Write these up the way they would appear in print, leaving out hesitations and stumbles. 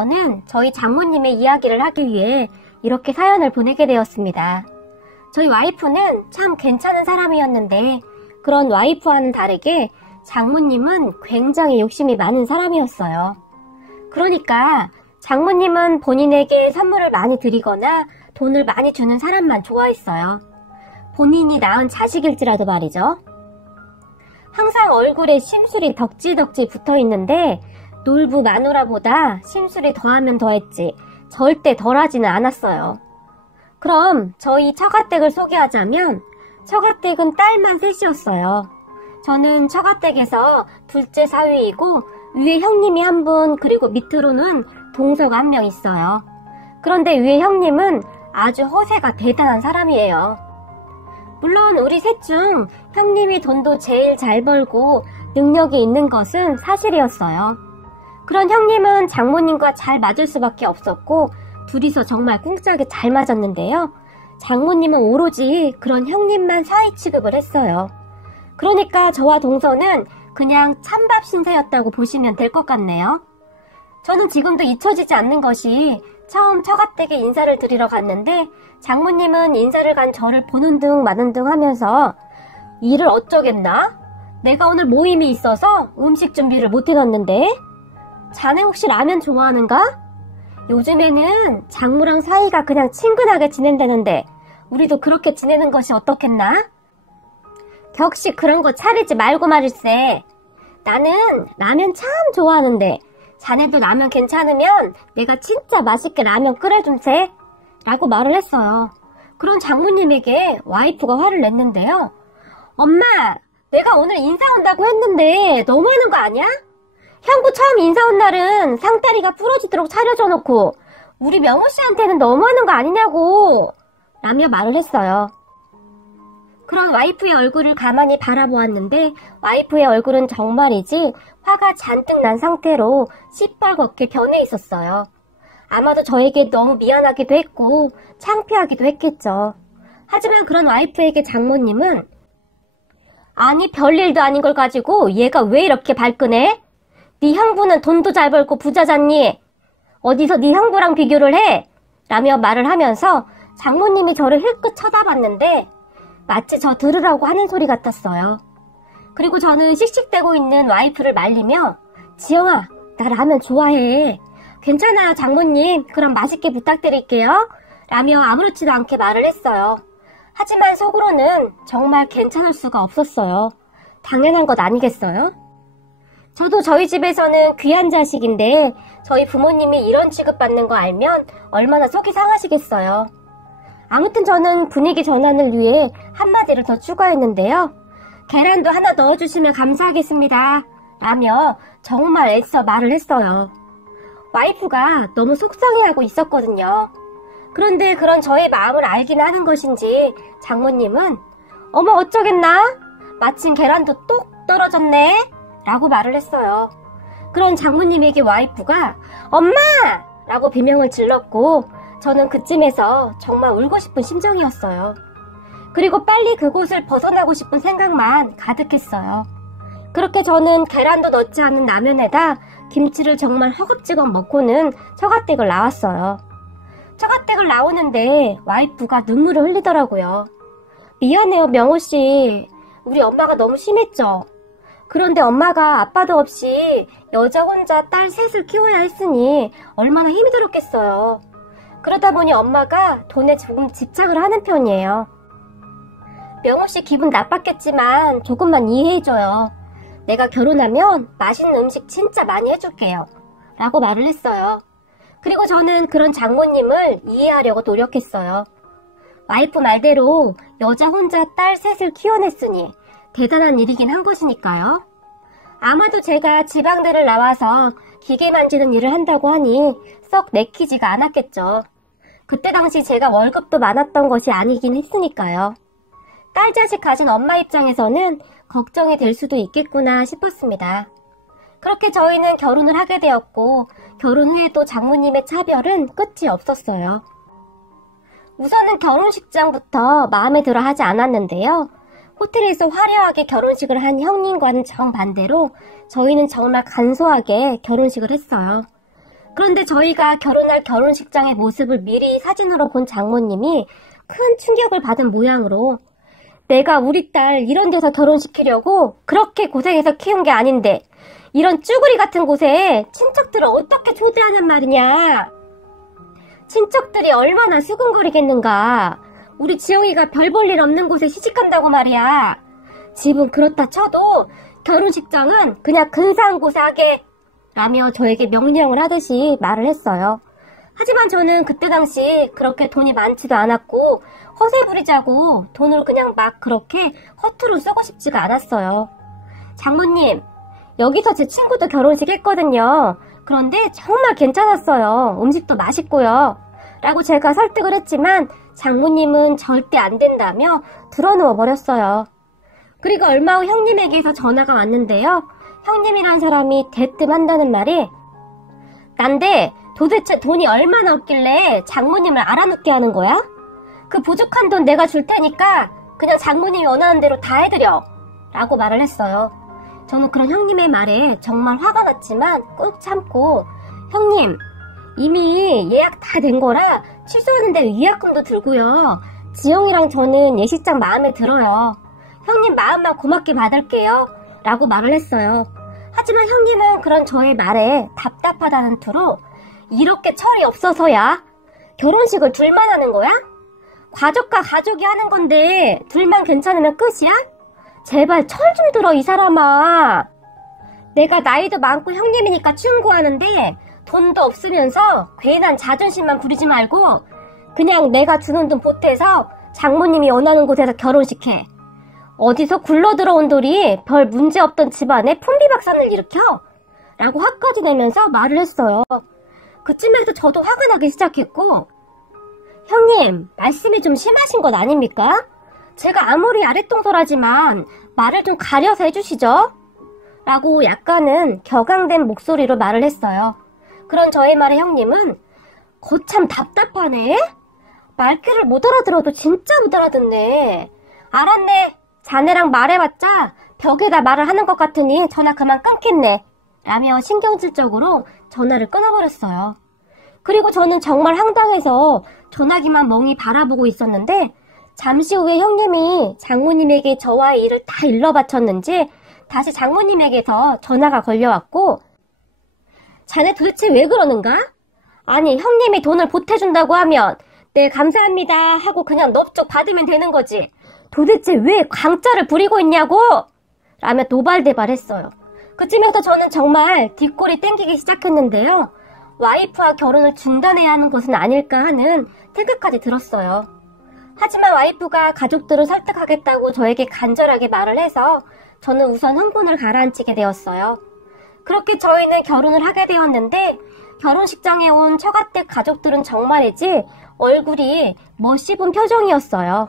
저는 저희 장모님의 이야기를 하기 위해 이렇게 사연을 보내게 되었습니다. 저희 와이프는 참 괜찮은 사람이었는데 그런 와이프와는 다르게 장모님은 굉장히 욕심이 많은 사람이었어요. 그러니까 장모님은 본인에게 선물을 많이 드리거나 돈을 많이 주는 사람만 좋아했어요. 본인이 낳은 자식일지라도 말이죠. 항상 얼굴에 심술이 덕지덕지 붙어있는데 놀부 마누라보다 심술이 더하면 더했지 절대 덜하지는 않았어요. 그럼 저희 처가댁을 소개하자면 처가댁은 딸만 셋이었어요. 저는 처가댁에서 둘째 사위이고 위에 형님이 한 분 그리고 밑으로는 동서가 한 명 있어요. 그런데 위에 형님은 아주 허세가 대단한 사람이에요. 물론 우리 셋 중 형님이 돈도 제일 잘 벌고 능력이 있는 것은 사실이었어요. 그런 형님은 장모님과 잘 맞을 수밖에 없었고 둘이서 정말 꿍짝이 잘 맞았는데요. 장모님은 오로지 그런 형님만 사위 취급을 했어요. 그러니까 저와 동서는 그냥 찬밥 신세였다고 보시면 될 것 같네요. 저는 지금도 잊혀지지 않는 것이 처음 처가댁에 인사를 드리러 갔는데 장모님은 인사를 간 저를 보는 둥 마는 둥 하면서 일을 어쩌겠나? 내가 오늘 모임이 있어서 음식 준비를 못 해놨는데? 자네 혹시 라면 좋아하는가? 요즘에는 장모랑 사이가 그냥 친근하게 지낸다는데 우리도 그렇게 지내는 것이 어떻겠나? 격식 그런 거 차리지 말고 말일세. 나는 라면 참 좋아하는데 자네도 라면 괜찮으면 내가 진짜 맛있게 라면 끓여준세 라고 말을 했어요. 그런 장모님에게 와이프가 화를 냈는데요. 엄마, 내가 오늘 인사 온다고 했는데 너무하는 거 아니야? 형부 처음 인사 온 날은 상다리가 부러지도록 차려줘 놓고 우리 명호 씨한테는 너무하는 거 아니냐고 라며 말을 했어요. 그런 와이프의 얼굴을 가만히 바라보았는데 와이프의 얼굴은 정말이지 화가 잔뜩 난 상태로 시뻘겋게 변해 있었어요. 아마도 저에게 너무 미안하기도 했고 창피하기도 했겠죠. 하지만 그런 와이프에게 장모님은 아니 별일도 아닌 걸 가지고 얘가 왜 이렇게 발끈해? 네 형부는 돈도 잘 벌고 부자잖니? 어디서 네 형부랑 비교를 해? 라며 말을 하면서 장모님이 저를 힐끗 쳐다봤는데 마치 저 들으라고 하는 소리 같았어요. 그리고 저는 씩씩대고 있는 와이프를 말리며 지영아, 나 라면 좋아해. 괜찮아요 장모님, 그럼 맛있게 부탁드릴게요 라며 아무렇지도 않게 말을 했어요. 하지만 속으로는 정말 괜찮을 수가 없었어요. 당연한 것 아니겠어요? 저도 저희 집에서는 귀한 자식인데 저희 부모님이 이런 취급받는 거 알면 얼마나 속이 상하시겠어요. 아무튼 저는 분위기 전환을 위해 한마디를 더 추가했는데요. 계란도 하나 넣어주시면 감사하겠습니다 라며 정말 애써 말을 했어요. 와이프가 너무 속상해하고 있었거든요. 그런데 그런 저의 마음을 알긴 하는 것인지 장모님은 어머 어쩌겠나? 마침 계란도 똑 떨어졌네 라고 말을 했어요. 그런 장모님에게 와이프가 엄마! 라고 비명을 질렀고 저는 그쯤에서 정말 울고 싶은 심정이었어요. 그리고 빨리 그곳을 벗어나고 싶은 생각만 가득했어요. 그렇게 저는 계란도 넣지 않은 라면에다 김치를 정말 허겁지겁 먹고는 처가댁을 나왔어요. 처가댁을 나오는데 와이프가 눈물을 흘리더라고요. 미안해요 명호씨. 우리 엄마가 너무 심했죠. 그런데 엄마가 아빠도 없이 여자 혼자 딸 셋을 키워야 했으니 얼마나 힘이 들었겠어요. 그러다 보니 엄마가 돈에 조금 집착을 하는 편이에요. 명호씨 기분 나빴겠지만 조금만 이해해줘요. 내가 결혼하면 맛있는 음식 진짜 많이 해줄게요 라고 말을 했어요. 그리고 저는 그런 장모님을 이해하려고 노력했어요. 와이프 말대로 여자 혼자 딸 셋을 키워냈으니 대단한 일이긴 한 것이니까요. 아마도 제가 지방대를 나와서 기계 만지는 일을 한다고 하니 썩 내키지가 않았겠죠. 그때 당시 제가 월급도 많았던 것이 아니긴 했으니까요. 딸 자식 가진 엄마 입장에서는 걱정이 될 수도 있겠구나 싶었습니다. 그렇게 저희는 결혼을 하게 되었고 결혼 후에도 장모님의 차별은 끝이 없었어요. 우선은 결혼식장부터 마음에 들어 하지 않았는데요. 호텔에서 화려하게 결혼식을 한 형님과는 정반대로 저희는 정말 간소하게 결혼식을 했어요. 그런데 저희가 결혼할 결혼식장의 모습을 미리 사진으로 본 장모님이 큰 충격을 받은 모양으로 내가 우리 딸 이런 데서 결혼시키려고 그렇게 고생해서 키운 게 아닌데 이런 쭈구리 같은 곳에 친척들을 어떻게 초대하냔 말이냐. 친척들이 얼마나 수근거리겠는가. 우리 지영이가 별 볼 일 없는 곳에 시집간다고 말이야. 집은 그렇다 쳐도 결혼식장은 그냥 근사한 곳에 하게 라며 저에게 명령을 하듯이 말을 했어요. 하지만 저는 그때 당시 그렇게 돈이 많지도 않았고 허세 부리자고 돈을 그냥 막 그렇게 허투루 쓰고 싶지가 않았어요. 장모님, 여기서 제 친구도 결혼식 했거든요. 그런데 정말 괜찮았어요. 음식도 맛있고요. 라고 제가 설득을 했지만 장모님은 절대 안 된다며 드러누워 버렸어요. 그리고 얼마 후 형님에게서 전화가 왔는데요. 형님이란 사람이 대뜸 한다는 말이 난데 도대체 돈이 얼마나 없길래 장모님을 알아눕게 하는 거야? 그 부족한 돈 내가 줄 테니까 그냥 장모님이 원하는 대로 다 해드려 라고 말을 했어요. 저는 그런 형님의 말에 정말 화가 났지만 꾹 참고 형님 이미 예약 다 된 거라 취소하는데 예약금도 들고요. 지영이랑 저는 예식장 마음에 들어요. 형님 마음만 고맙게 받을게요 라고 말을 했어요. 하지만 형님은 그런 저의 말에 답답하다는 투로 이렇게 철이 없어서야 결혼식을 둘만 하는 거야? 가족과 가족이 하는 건데 둘만 괜찮으면 끝이야? 제발 철 좀 들어 이 사람아. 내가 나이도 많고 형님이니까 충고하는데 돈도 없으면서 괜한 자존심만 부리지 말고 그냥 내가 주는 돈 보태서 장모님이 원하는 곳에서 결혼식해. 어디서 굴러들어온 돌이 별 문제없던 집안에 풍비박산을 일으켜? 라고 화까지 내면서 말을 했어요. 그쯤에서 저도 화가 나기 시작했고 형님, 말씀이 좀 심하신 것 아닙니까? 제가 아무리 아랫동설하지만 말을 좀 가려서 해주시죠? 라고 약간은 격앙된 목소리로 말을 했어요. 그런 저의 말에 형님은 거참 답답하네? 말귀를 못 알아들어도 진짜 못 알아듣네. 알았네. 자네랑 말해봤자 벽에다 말을 하는 것 같으니 전화 그만 끊겠네. 라며 신경질적으로 전화를 끊어버렸어요. 그리고 저는 정말 황당해서 전화기만 멍이 바라보고 있었는데 잠시 후에 형님이 장모님에게 저와의 일을 다 일러바쳤는지 다시 장모님에게서 전화가 걸려왔고 자네 도대체 왜 그러는가? 아니 형님이 돈을 보태준다고 하면 네 감사합니다 하고 그냥 넙죽 받으면 되는 거지. 도대체 왜 광자를 부리고 있냐고! 라며 노발대발했어요. 그쯤에서 저는 정말 뒷골이 땡기기 시작했는데요. 와이프와 결혼을 중단해야 하는 것은 아닐까 하는 생각까지 들었어요. 하지만 와이프가 가족들을 설득하겠다고 저에게 간절하게 말을 해서 저는 우선 흥분을 가라앉히게 되었어요. 그렇게 저희는 결혼을 하게 되었는데 결혼식장에 온 처가댁 가족들은 정말이지 얼굴이 멋씹은 표정이었어요.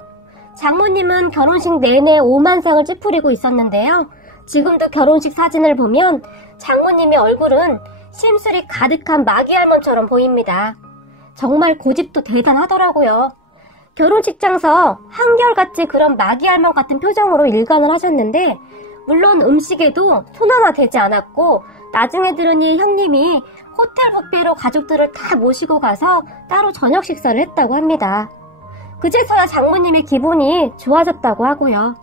장모님은 결혼식 내내 오만상을 찌푸리고 있었는데요. 지금도 결혼식 사진을 보면 장모님의 얼굴은 심술이 가득한 마귀할멈처럼 보입니다. 정말 고집도 대단하더라고요. 결혼식장서 한결같이 그런 마귀할멈 같은 표정으로 일관을 하셨는데 물론 음식에도 손 하나 대지 않았고 나중에 들으니 형님이 호텔 뷔페로 가족들을 다 모시고 가서 따로 저녁 식사를 했다고 합니다. 그제서야 장모님의 기분이 좋아졌다고 하고요.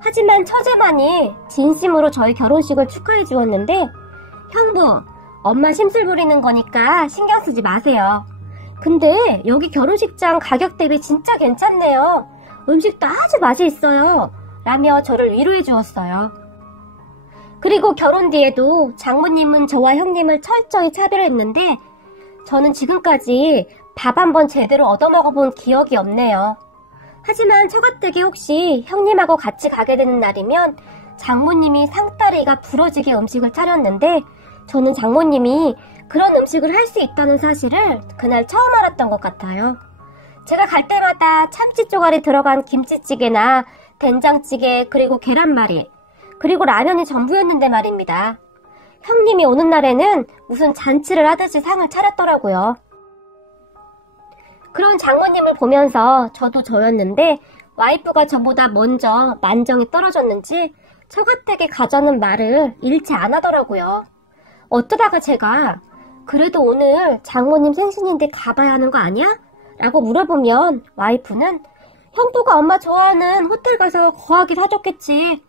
하지만 처제만이 진심으로 저희 결혼식을 축하해 주었는데 형부, 엄마 심술 부리는 거니까 신경 쓰지 마세요. 근데 여기 결혼식장 가격 대비 진짜 괜찮네요. 음식도 아주 맛이 있어요. 라며 저를 위로해 주었어요. 그리고 결혼 뒤에도 장모님은 저와 형님을 철저히 차별했는데 저는 지금까지 밥 한 번 제대로 얻어먹어본 기억이 없네요. 하지만 처가댁에 혹시 형님하고 같이 가게 되는 날이면 장모님이 상다리가 부러지게 음식을 차렸는데 저는 장모님이 그런 음식을 할 수 있다는 사실을 그날 처음 알았던 것 같아요. 제가 갈 때마다 참치 쪼가리 들어간 김치찌개나 된장찌개 그리고 계란말이 그리고 라면이 전부였는데 말입니다. 형님이 오는 날에는 무슨 잔치를 하듯이 상을 차렸더라고요. 그런 장모님을 보면서 저도 저였는데 와이프가 저보다 먼저 만정이 떨어졌는지 처가댁에 가자는 말을 잃지 안 하더라고요. 어쩌다가 제가 그래도 오늘 장모님 생신인데 가봐야 하는 거 아니야? 라고 물어보면 와이프는 형부가 엄마 좋아하는 호텔 가서 거하게 사줬겠지.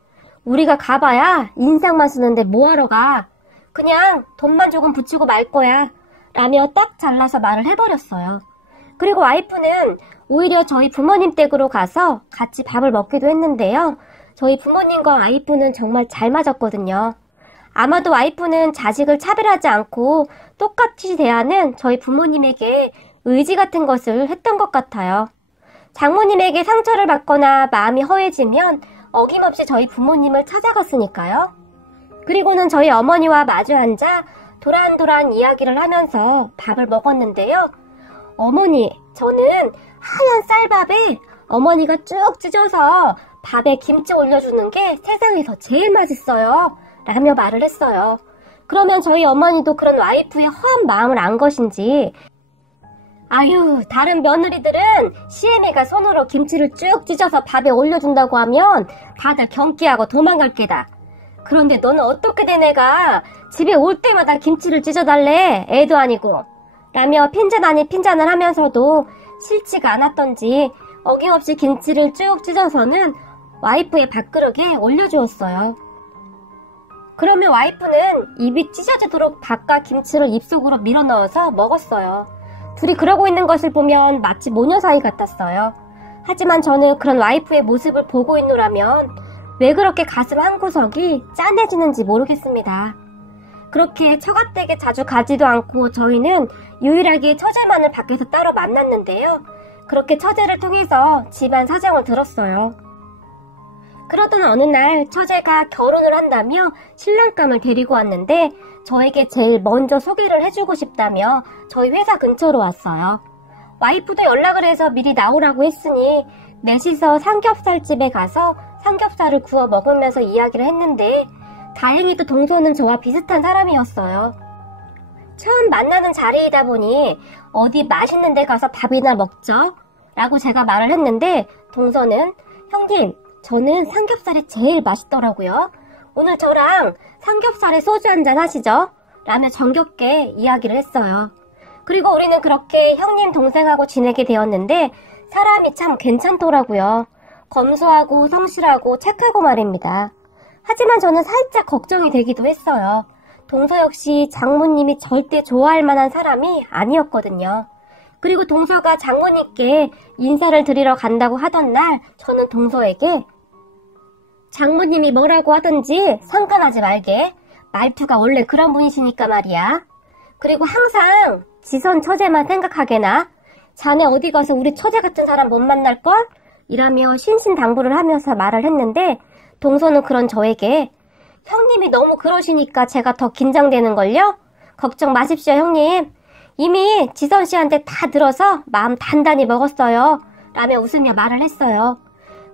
우리가 가봐야 인상만 쓰는데 뭐하러 가. 그냥 돈만 조금 붙이고 말 거야. 라며 딱 잘라서 말을 해버렸어요. 그리고 와이프는 오히려 저희 부모님 댁으로 가서 같이 밥을 먹기도 했는데요. 저희 부모님과 와이프는 정말 잘 맞았거든요. 아마도 와이프는 자식을 차별하지 않고 똑같이 대하는 저희 부모님에게 의지 같은 것을 했던 것 같아요. 장모님에게 상처를 받거나 마음이 허해지면 어김없이 저희 부모님을 찾아갔으니까요. 그리고는 저희 어머니와 마주 앉아 도란도란 이야기를 하면서 밥을 먹었는데요. 어머니, 저는 하얀 쌀밥에 어머니가 쭉 찢어서 밥에 김치 올려주는 게 세상에서 제일 맛있어요. 라며 말을 했어요. 그러면 저희 어머니도 그런 와이프의 허한 마음을 안 것인지 아유, 다른 며느리들은 시애미가 손으로 김치를 쭉 찢어서 밥에 올려준다고 하면 다들 경기하고 도망갈 게다. 그런데 너는 어떻게 된 애가 집에 올 때마다 김치를 찢어달래? 애도 아니고. 라며 핀잔 아닌 핀잔을 하면서도 싫지가 않았던지 어김없이 김치를 쭉 찢어서는 와이프의 밥그릇에 올려주었어요. 그러면 와이프는 입이 찢어지도록 밥과 김치를 입속으로 밀어넣어서 먹었어요. 둘이 그러고 있는 것을 보면 마치 모녀 사이 같았어요. 하지만 저는 그런 와이프의 모습을 보고 있노라면 왜 그렇게 가슴 한구석이 짠해지는지 모르겠습니다. 그렇게 처갓댁에 자주 가지도 않고 저희는 유일하게 처제만을 밖에서 따로 만났는데요. 그렇게 처제를 통해서 집안 사정을 들었어요. 그러던 어느 날 처제가 결혼을 한다며 신랑감을 데리고 왔는데 저에게 제일 먼저 소개를 해주고 싶다며 저희 회사 근처로 왔어요. 와이프도 연락을 해서 미리 나오라고 했으니 넷이서 삼겹살집에 가서 삼겹살을 구워 먹으면서 이야기를 했는데 다행히도 동서는 저와 비슷한 사람이었어요. 처음 만나는 자리이다 보니 어디 맛있는 데 가서 밥이나 먹죠? 라고 제가 말을 했는데 동서는 형님, 저는 삼겹살이 제일 맛있더라고요. 오늘 저랑 삼겹살에 소주 한잔 하시죠? 라며 정겹게 이야기를 했어요. 그리고 우리는 그렇게 형님 동생하고 지내게 되었는데 사람이 참 괜찮더라고요. 검소하고 성실하고 착하고 말입니다. 하지만 저는 살짝 걱정이 되기도 했어요. 동서 역시 장모님이 절대 좋아할 만한 사람이 아니었거든요. 그리고 동서가 장모님께 인사를 드리러 간다고 하던 날 저는 동서에게 장모님이 뭐라고 하든지 상관하지 말게. 말투가 원래 그런 분이시니까 말이야. 그리고 항상 지선 처제만 생각하게나. 자네 어디 가서 우리 처제 같은 사람 못 만날걸? 이라며 신신당부를 하면서 말을 했는데 동서는 그런 저에게 형님이 너무 그러시니까 제가 더 긴장되는걸요? 걱정 마십시오 형님. 이미 지선씨한테 다 들어서 마음 단단히 먹었어요. 라며 웃으며 말을 했어요.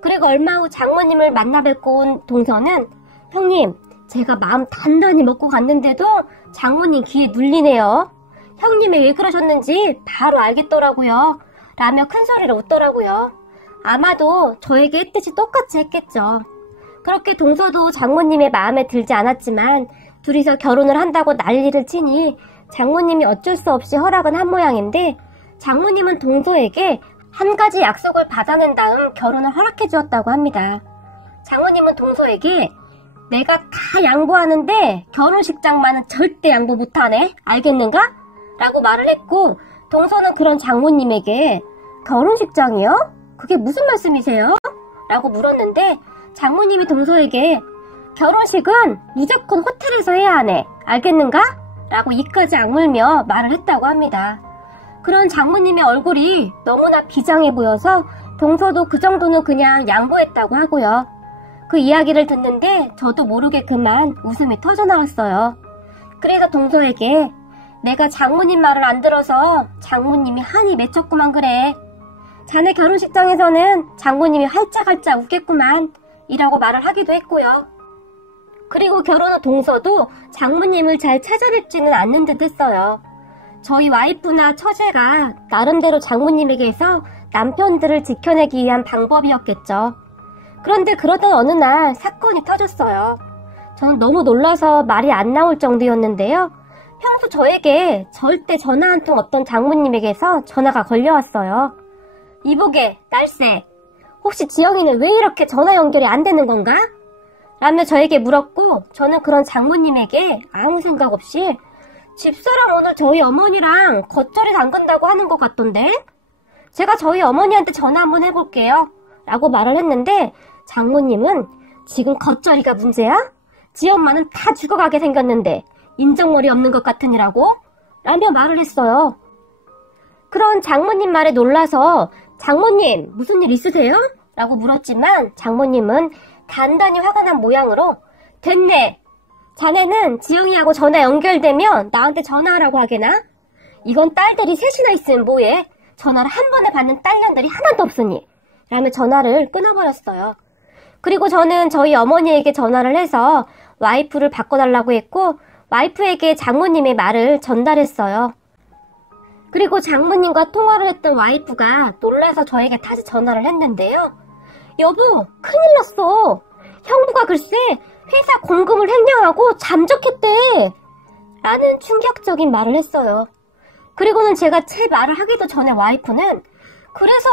그리고 얼마 후 장모님을 만나 뵙고 온 동서는 형님, 제가 마음 단단히 먹고 갔는데도 장모님 귀에 눌리네요. 형님이 왜 그러셨는지 바로 알겠더라고요. 라며 큰소리로 웃더라고요. 아마도 저에게 했듯이 똑같이 했겠죠. 그렇게 동서도 장모님의 마음에 들지 않았지만 둘이서 결혼을 한다고 난리를 치니 장모님이 어쩔 수 없이 허락은 한 모양인데 장모님은 동서에게 한 가지 약속을 받아낸 다음 결혼을 허락해 주었다고 합니다. 장모님은 동서에게 내가 다 양보하는데 결혼식장만은 절대 양보 못하네. 알겠는가? 라고 말을 했고 동서는 그런 장모님에게 결혼식장이요? 그게 무슨 말씀이세요? 라고 물었는데 장모님이 동서에게 결혼식은 무조건 호텔에서 해야 하네. 알겠는가? 라고 이까지 악물며 말을 했다고 합니다. 그런 장모님의 얼굴이 너무나 비장해 보여서 동서도 그 정도는 그냥 양보했다고 하고요. 그 이야기를 듣는데 저도 모르게 그만 웃음이 터져나왔어요. 그래서 동서에게 내가 장모님 말을 안 들어서 장모님이 한이 맺혔구만 그래. 자네 결혼식장에서는 장모님이 활짝활짝 웃겠구만 이라고 말을 하기도 했고요. 그리고 결혼 후 동서도 장모님을 잘 찾아뵙지는 않는 듯 했어요. 저희 와이프나 처제가 나름대로 장모님에게서 남편들을 지켜내기 위한 방법이었겠죠. 그런데 그러던 어느 날 사건이 터졌어요. 저는 너무 놀라서 말이 안 나올 정도였는데요. 평소 저에게 절대 전화 한 통 없던 장모님에게서 전화가 걸려왔어요. 이보게, 딸새. 혹시 지영이는 왜 이렇게 전화 연결이 안 되는 건가? 라며 저에게 물었고, 저는 그런 장모님에게 아무 생각 없이 집사람 오늘 저희 어머니랑 겉절이 담근다고 하는 것 같던데? 제가 저희 어머니한테 전화 한번 해볼게요. 라고 말을 했는데 장모님은 지금 겉절이가 문제야? 지 엄마는 다 죽어가게 생겼는데 인정머리 없는 것 같으니라고? 라며 말을 했어요. 그런 장모님 말에 놀라서 장모님 무슨 일 있으세요? 라고 물었지만 장모님은 단단히 화가 난 모양으로 됐네. 자네는 지영이하고 전화 연결되면 나한테 전화하라고 하게나? 이건 딸들이 셋이나 있으면 뭐해? 전화를 한 번에 받는 딸년들이 하나도 없으니. 라며 전화를 끊어버렸어요. 그리고 저는 저희 어머니에게 전화를 해서 와이프를 바꿔달라고 했고 와이프에게 장모님의 말을 전달했어요. 그리고 장모님과 통화를 했던 와이프가 놀라서 저에게 다시 전화를 했는데요. 여보, 큰일 났어. 형부가 글쎄 회사 공금을 횡령하고 잠적했대. 라는 충격적인 말을 했어요. 그리고는 제가 제 말을 하기도 전에 와이프는 그래서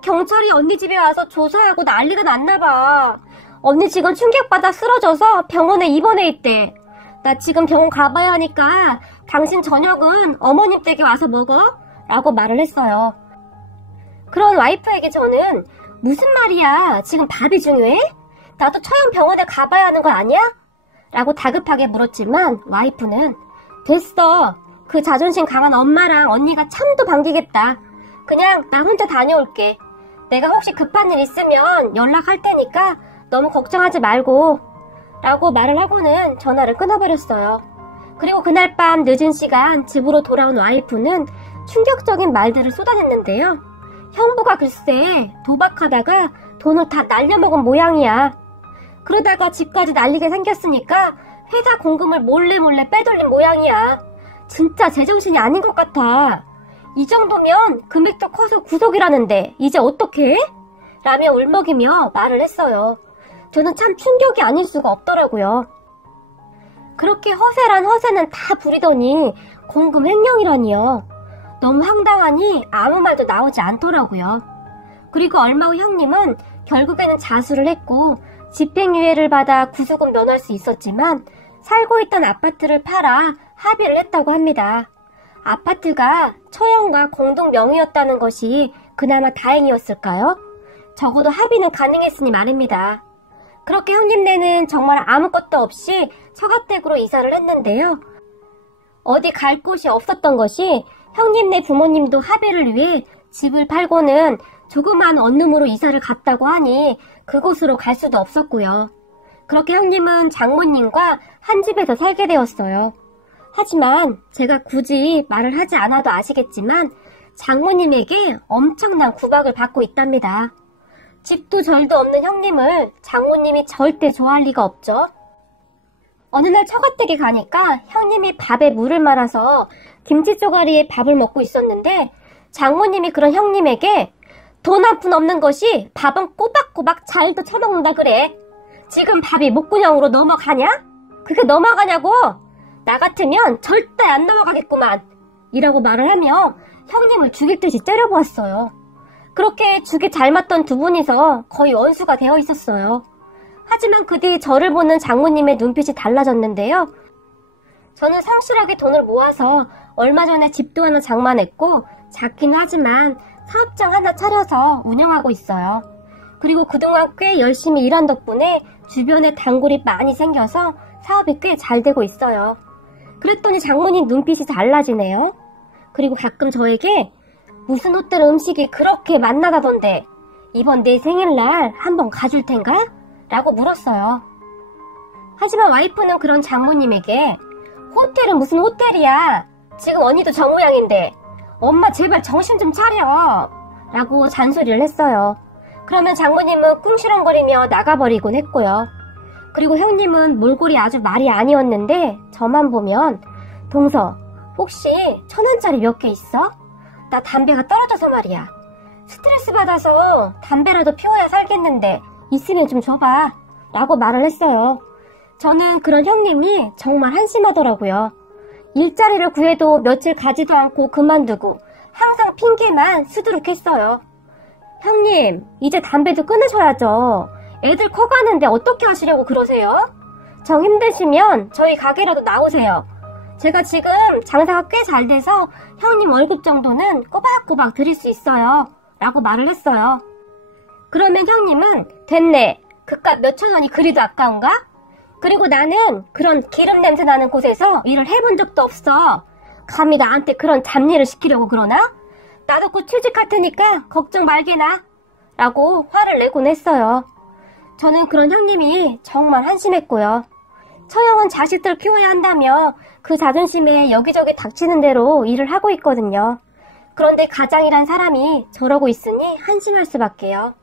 경찰이 언니 집에 와서 조사하고 난리가 났나봐. 언니 지금 충격받아 쓰러져서 병원에 입원해 있대. 나 지금 병원 가봐야 하니까 당신 저녁은 어머님 댁에 와서 먹어? 라고 말을 했어요. 그런 와이프에게 저는 무슨 말이야? 지금 밥이 중요해? 나도 처형 병원에 가봐야 하는 거 아니야? 라고 다급하게 물었지만 와이프는 됐어. 그 자존심 강한 엄마랑 언니가 참도 반기겠다. 그냥 나 혼자 다녀올게. 내가 혹시 급한 일 있으면 연락할 테니까 너무 걱정하지 말고. 라고 말을 하고는 전화를 끊어버렸어요. 그리고 그날 밤 늦은 시간 집으로 돌아온 와이프는 충격적인 말들을 쏟아냈는데요. 형부가 글쎄 도박하다가 돈을 다 날려먹은 모양이야. 그러다가 집까지 날리게 생겼으니까 회사 공금을 몰래 빼돌린 모양이야. 진짜 제정신이 아닌 것 같아. 이 정도면 금액도 커서 구속이라는데 이제 어떡해? 라며 울먹이며 말을 했어요. 저는 참 충격이 아닐 수가 없더라고요. 그렇게 허세란 허세는 다 부리더니 공금 횡령이라니요. 너무 황당하니 아무 말도 나오지 않더라고요. 그리고 얼마 후 형님은 결국에는 자수를 했고 집행유예를 받아 구속은 면할 수 있었지만 살고 있던 아파트를 팔아 합의를 했다고 합니다. 아파트가 처형과 공동 명의였다는 것이 그나마 다행이었을까요? 적어도 합의는 가능했으니 말입니다. 그렇게 형님네는 정말 아무것도 없이 처가댁으로 이사를 했는데요. 어디 갈 곳이 없었던 것이 형님네 부모님도 합의를 위해 집을 팔고는 조그만 원룸으로 이사를 갔다고 하니 그곳으로 갈 수도 없었고요. 그렇게 형님은 장모님과 한 집에서 살게 되었어요. 하지만 제가 굳이 말을 하지 않아도 아시겠지만 장모님에게 엄청난 구박을 받고 있답니다. 집도 절도 없는 형님을 장모님이 절대 좋아할 리가 없죠. 어느 날 처가댁에 가니까 형님이 밥에 물을 말아서 김치 쪼가리에 밥을 먹고 있었는데 장모님이 그런 형님에게 돈 한 푼 없는 것이 밥은 꼬박꼬박 잘도 처먹는다 그래. 지금 밥이 목구멍으로 넘어가냐? 그게 넘어가냐고? 나 같으면 절대 안 넘어가겠구만. 이라고 말을 하며 형님을 죽일 듯이 째려보았어요. 그렇게 죽이 잘 맞던 두 분이서 거의 원수가 되어 있었어요. 하지만 그 뒤 저를 보는 장모님의 눈빛이 달라졌는데요. 저는 성실하게 돈을 모아서 얼마 전에 집도 하나 장만했고 작긴 하지만 사업장 하나 차려서 운영하고 있어요. 그리고 그동안 꽤 열심히 일한 덕분에 주변에 단골이 많이 생겨서 사업이 꽤 잘 되고 있어요. 그랬더니 장모님 눈빛이 달라지네요. 그리고 가끔 저에게 무슨 호텔 음식이 그렇게 맛나다던데 이번 내 생일날 한번 가줄 텐가? 라고 물었어요. 하지만 와이프는 그런 장모님에게 호텔은 무슨 호텔이야. 지금 언니도 저 모양인데 엄마 제발 정신 좀 차려. 라고 잔소리를 했어요. 그러면 장모님은 꿍시렁거리며 나가버리곤 했고요. 그리고 형님은 몰골이 아주 말이 아니었는데 저만 보면 동서 혹시 1,000원짜리 몇 개 있어? 나 담배가 떨어져서 말이야. 스트레스 받아서 담배라도 피워야 살겠는데 있으면 좀 줘봐. 라고 말을 했어요. 저는 그런 형님이 정말 한심하더라고요. 일자리를 구해도 며칠 가지도 않고 그만두고 항상 핑계만 수두룩했어요. 형님, 이제 담배도 끊으셔야죠. 애들 커가는데 어떻게 하시려고 그러세요? 정 힘드시면 저희 가게라도 나오세요. 제가 지금 장사가 꽤 잘 돼서 형님 월급 정도는 꼬박꼬박 드릴 수 있어요. 라고 말을 했어요. 그러면 형님은 됐네. 그깟 몇천 원이 그리도 아까운가? 그리고 나는 그런 기름 냄새 나는 곳에서 일을 해본 적도 없어. 감히 나한테 그런 잡일을 시키려고 그러나? 나도 곧 취직할 테니까 걱정 말게나. 라고 화를 내곤 했어요. 저는 그런 형님이 정말 한심했고요. 처형은 자식들 키워야 한다며 그 자존심에 여기저기 닥치는 대로 일을 하고 있거든요. 그런데 가장이란 사람이 저러고 있으니 한심할 수밖에요.